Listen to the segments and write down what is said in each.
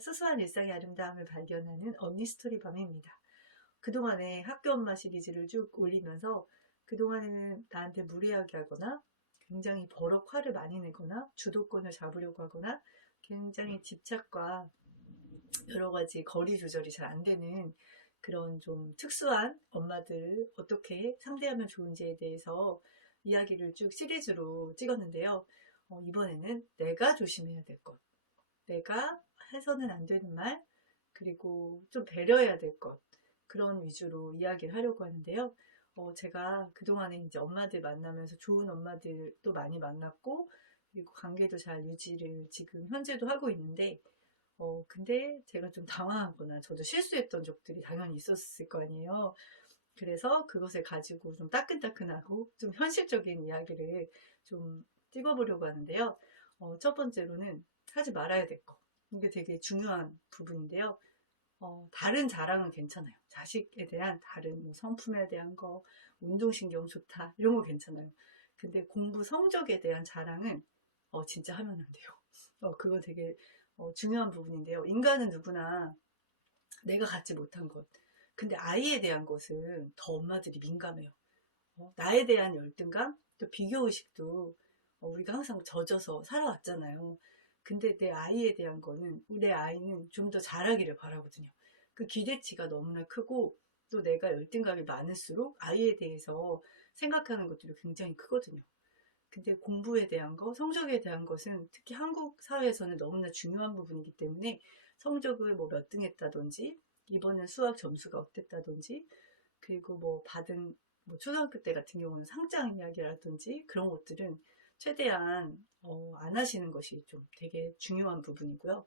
수수한 일상의 아름다움을 발견하는 언니 스토리 밤입니다. 그동안에 학교 엄마 시리즈를 쭉 올리면서 그동안에는 나한테 무례하게 하거나 굉장히 버럭 화를 많이 내거나 주도권을 잡으려고 하거나 굉장히 집착과 여러 가지 거리 조절이 잘 안 되는 그런 좀 특수한 엄마들 어떻게 상대하면 좋은지에 대해서 이야기를 쭉 시리즈로 찍었는데요. 이번에는 내가 조심해야 될 것, 내가 해서는 안 되는 말, 그리고 좀 배려해야 될 것, 그런 위주로 이야기를 하려고 하는데요. 제가 그동안에 이제 엄마들 만나면서 좋은 엄마들도 많이 만났고, 그리고 관계도 잘 유지를 지금 현재도 하고 있는데, 근데 제가 좀 당황하거나 저도 실수했던 적들이 당연히 있었을 거 아니에요. 그래서 그것을 가지고 좀 따끈따끈하고 좀 현실적인 이야기를 좀 찍어보려고 하는데요. 첫 번째로는 하지 말아야 될 거. 이게 되게 중요한 부분인데요. 다른 자랑은 괜찮아요. 자식에 대한 다른 뭐 성품에 대한 거, 운동신경 좋다, 이런 거 괜찮아요. 근데 공부 성적에 대한 자랑은 진짜 하면 안 돼요. 그거 되게 중요한 부분인데요. 인간은 누구나 내가 갖지 못한 것. 근데 아이에 대한 것은 더 엄마들이 민감해요. 나에 대한 열등감, 또 비교의식도 우리가 항상 젖어서 살아왔잖아요. 근데 내 아이에 대한 거는, 내 아이는 좀 더 잘하기를 바라거든요. 그 기대치가 너무나 크고, 또 내가 열등감이 많을수록 아이에 대해서 생각하는 것들이 굉장히 크거든요. 근데 공부에 대한 거, 성적에 대한 것은 특히 한국 사회에서는 너무나 중요한 부분이기 때문에 성적을 뭐 몇 등 했다든지, 이번엔 수학 점수가 어땠다든지, 그리고 뭐 받은 뭐 초등학교 때 같은 경우는 상장 이야기라든지 그런 것들은 최대한 안 하시는 것이 좀 되게 중요한 부분이고요.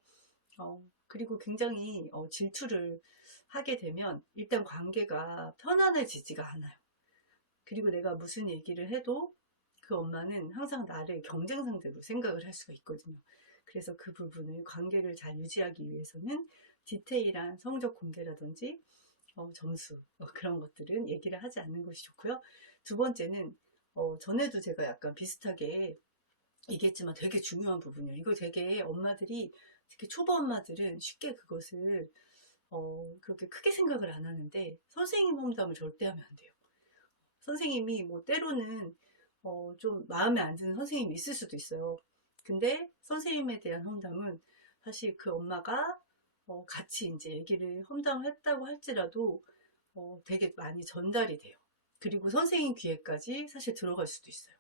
그리고 굉장히 질투를 하게 되면 일단 관계가 편안해지지가 않아요. 그리고 내가 무슨 얘기를 해도 그 엄마는 항상 나를 경쟁 상대로 생각을 할 수가 있거든요. 그래서 그 부분을 관계를 잘 유지하기 위해서는 디테일한 성적 공개라든지 점수 그런 것들은 얘기를 하지 않는 것이 좋고요. 두 번째는 전에도 제가 약간 비슷하게 얘기했지만 되게 중요한 부분이에요. 이거 되게 엄마들이 특히 초보 엄마들은 쉽게 그것을 그렇게 크게 생각을 안 하는데 선생님 험담을 절대 하면 안 돼요. 선생님이 뭐 때로는 좀 마음에 안 드는 선생님이 있을 수도 있어요. 근데 선생님에 대한 험담은 사실 그 엄마가 같이 이제 얘기를 험담을 했다고 할지라도 되게 많이 전달이 돼요. 그리고 선생님 귀에까지 사실 들어갈 수도 있어요.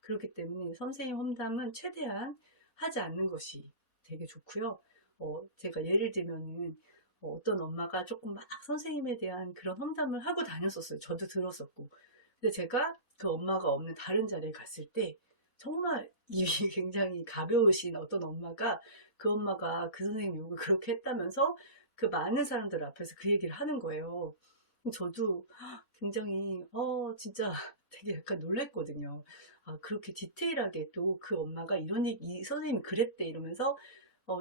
그렇기 때문에 선생님 험담은 최대한 하지 않는 것이 되게 좋고요. 제가 예를 들면은 어떤 엄마가 조금 막 선생님에 대한 그런 험담을 하고 다녔었어요. 저도 들었었고. 근데 제가 그 엄마가 없는 다른 자리에 갔을 때 정말 입이 굉장히 가벼우신 어떤 엄마가 그 엄마가 그 선생님 욕을 그렇게 했다면서 그 많은 사람들 앞에서 그 얘기를 하는 거예요. 저도 굉장히 진짜 되게 약간 놀랬거든요. 아, 그렇게 디테일하게 또 그 엄마가 이런 얘기, 이 선생님이 그랬대 이러면서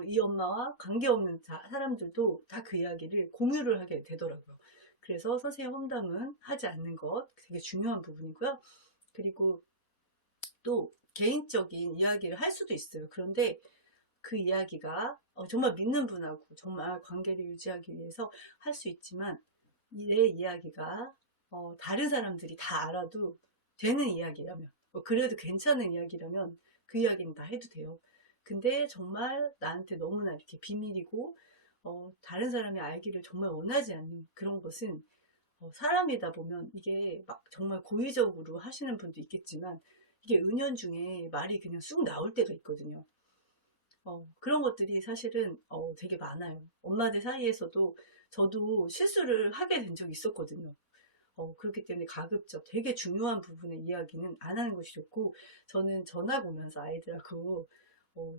이 엄마와 관계없는 사람들도 다 그 이야기를 공유를 하게 되더라고요. 그래서 선생님 험담은 하지 않는 것 되게 중요한 부분이고요. 그리고 또 개인적인 이야기를 할 수도 있어요. 그런데 그 이야기가 정말 믿는 분하고 정말 관계를 유지하기 위해서 할 수 있지만 내 이야기가 다른 사람들이 다 알아도 되는 이야기라면 그래도 괜찮은 이야기라면 그 이야기는 다 해도 돼요. 근데 정말 나한테 너무나 이렇게 비밀이고 다른 사람이 알기를 정말 원하지 않는 그런 것은 사람이다 보면 이게 막 정말 고의적으로 하시는 분도 있겠지만 이게 은연중에 말이 그냥 쑥 나올 때가 있거든요. 그런 것들이 사실은 되게 많아요. 엄마들 사이에서도 저도 실수를 하게 된 적이 있었거든요. 그렇기 때문에 가급적 되게 중요한 부분의 이야기는 안 하는 것이 좋고, 저는 전학 오면서 아이들하고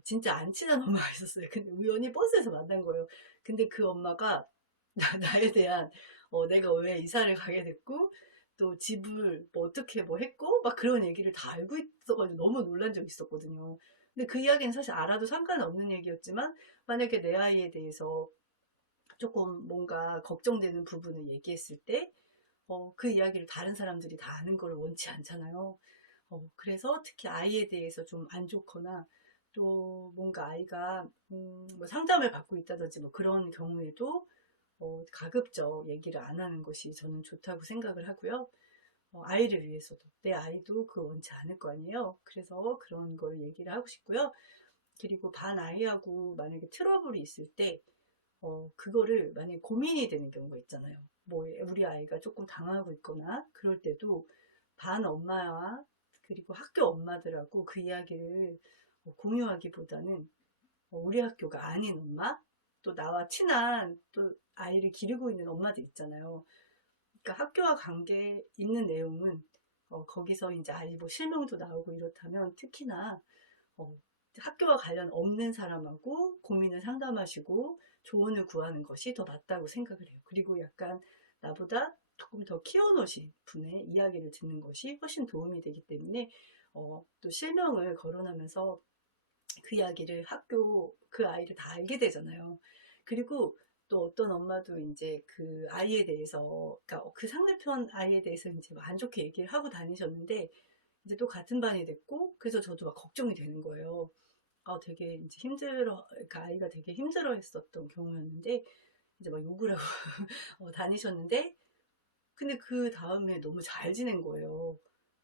진짜 안 친한 엄마가 있었어요. 근데 우연히 버스에서 만난 거예요. 근데 그 엄마가 나에 대한 내가 왜 이사를 가게 됐고 또 집을 뭐 어떻게 뭐 했고 막 그런 얘기를 다 알고 있어가지고 너무 놀란 적이 있었거든요. 근데 그 이야기는 사실 알아도 상관없는 얘기였지만 만약에 내 아이에 대해서 조금 뭔가 걱정되는 부분을 얘기했을 때 그 이야기를 다른 사람들이 다 아는 걸 원치 않잖아요. 그래서 특히 아이에 대해서 좀 안 좋거나 또 뭔가 아이가 뭐 상담을 받고 있다든지 뭐 그런 경우에도 가급적 얘기를 안 하는 것이 저는 좋다고 생각을 하고요. 아이를 위해서도 내 아이도 그거 원치 않을 거 아니에요. 그래서 그런 걸 얘기를 하고 싶고요. 그리고 반 아이하고 만약에 트러블이 있을 때 그거를 만약에 고민이 되는 경우가 있잖아요. 뭐 우리 아이가 조금 당하고 있거나 그럴 때도 반 엄마와 그리고 학교 엄마들하고 그 이야기를 공유하기보다는 우리 학교가 아닌 엄마, 또 나와 친한 또 아이를 기르고 있는 엄마들 있잖아요. 그러니까 학교와 관계 있는 내용은 거기서 이제 아이 뭐 실명도 나오고 이렇다면 특히나 어, 학교와 관련 없는 사람하고 고민을 상담하시고 조언을 구하는 것이 더 맞다고 생각을 해요. 그리고 약간 나보다 조금 더 키워놓으신 분의 이야기를 듣는 것이 훨씬 도움이 되기 때문에 또 실명을 거론하면서 그 이야기를 학교 그 아이를 다 알게 되잖아요. 그리고 또 어떤 엄마도 이제 그 아이에 대해서, 그러니까 그 상대편 아이에 대해서 이제 안 좋게 얘기를 하고 다니셨는데 이제 또 같은 반이 됐고, 그래서 저도 막 걱정이 되는 거예요. 되게 이제 그러니까 아이가 되게 힘들어 했었던 경우였는데, 이제 막 욕을 하고 다니셨는데, 근데 그 다음에 너무 잘 지낸 거예요.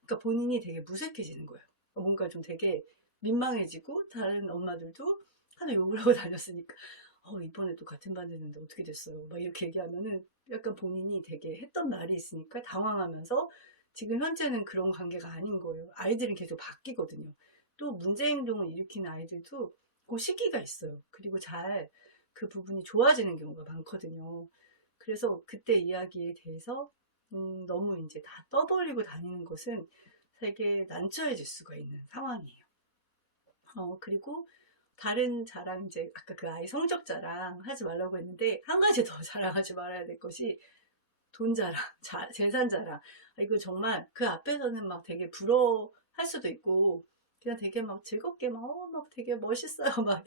그러니까 본인이 되게 무색해지는 거예요. 뭔가 좀 되게 민망해지고, 다른 엄마들도 하도 욕을 하고 다녔으니까, 이번에 또 같은 반 됐는데 어떻게 됐어요? 막 이렇게 얘기하면은 약간 본인이 되게 했던 말이 있으니까 당황하면서 지금 현재는 그런 관계가 아닌 거예요. 아이들은 계속 바뀌거든요. 또 문제 행동을 일으키는 아이들도 그 시기가 있어요. 그리고 잘 그 부분이 좋아지는 경우가 많거든요. 그래서 그때 이야기에 대해서 너무 이제 다 떠벌리고 다니는 것은 되게 난처해질 수가 있는 상황이에요. 그리고 다른 자랑, 이제 아까 그 아이 성적 자랑 하지 말라고 했는데 한 가지 더 자랑하지 말아야 될 것이 돈 자랑, 재산 자랑. 이거 정말 그 앞에서는 막 되게 부러워할 수도 있고 그냥 되게 막 즐겁게 막 되게 멋있어요. 막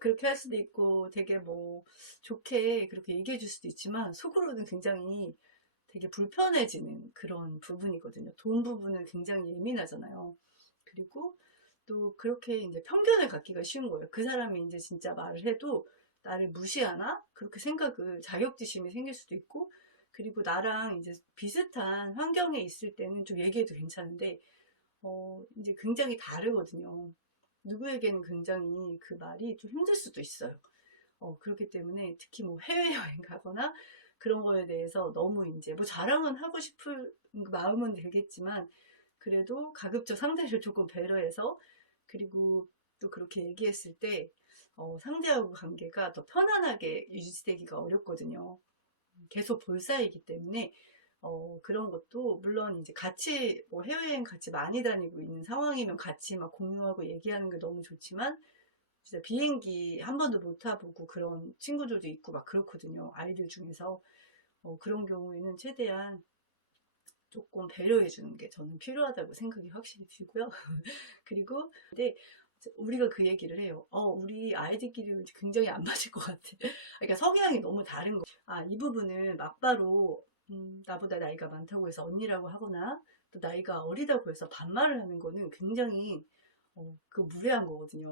그렇게 할 수도 있고 되게 뭐 좋게 그렇게 얘기해 줄 수도 있지만 속으로는 굉장히 되게 불편해지는 그런 부분이거든요. 돈 부분은 굉장히 예민하잖아요. 그리고 또 그렇게 이제 편견을 갖기가 쉬운 거예요. 그 사람이 이제 진짜 말을 해도 나를 무시하나? 그렇게 생각을, 자격지심이 생길 수도 있고, 그리고 나랑 이제 비슷한 환경에 있을 때는 좀 얘기해도 괜찮은데, 이제 굉장히 다르거든요. 누구에게는 굉장히 그 말이 좀 힘들 수도 있어요. 그렇기 때문에 특히 뭐 해외여행 가거나 그런 거에 대해서 너무 이제 뭐 자랑은 하고 싶을 마음은 들겠지만 그래도 가급적 상대를 조금 배려해서 그리고 또 그렇게 얘기했을 때 상대하고 관계가 더 편안하게 유지되기가 어렵거든요. 계속 볼 사이이기 때문에 그런 것도 물론 이제 같이 뭐 해외여행 같이 많이 다니고 있는 상황이면 같이 막 공유하고 얘기하는 게 너무 좋지만 진짜 비행기 한 번도 못 타보고 그런 친구들도 있고 막 그렇거든요. 아이들 중에서. 그런 경우에는 최대한 조금 배려해 주는 게 저는 필요하다고 생각이 확실히 들고요. 그리고 근데 우리가 그 얘기를 해요. 우리 아이들끼리 굉장히 안 맞을 것 같아. 그러니까 성향이 너무 다른 거. 이 부분을 막바로 나보다 나이가 많다고 해서 언니라고 하거나 또 나이가 어리다고 해서 반말을 하는 거는 굉장히 그 무례한 거거든요.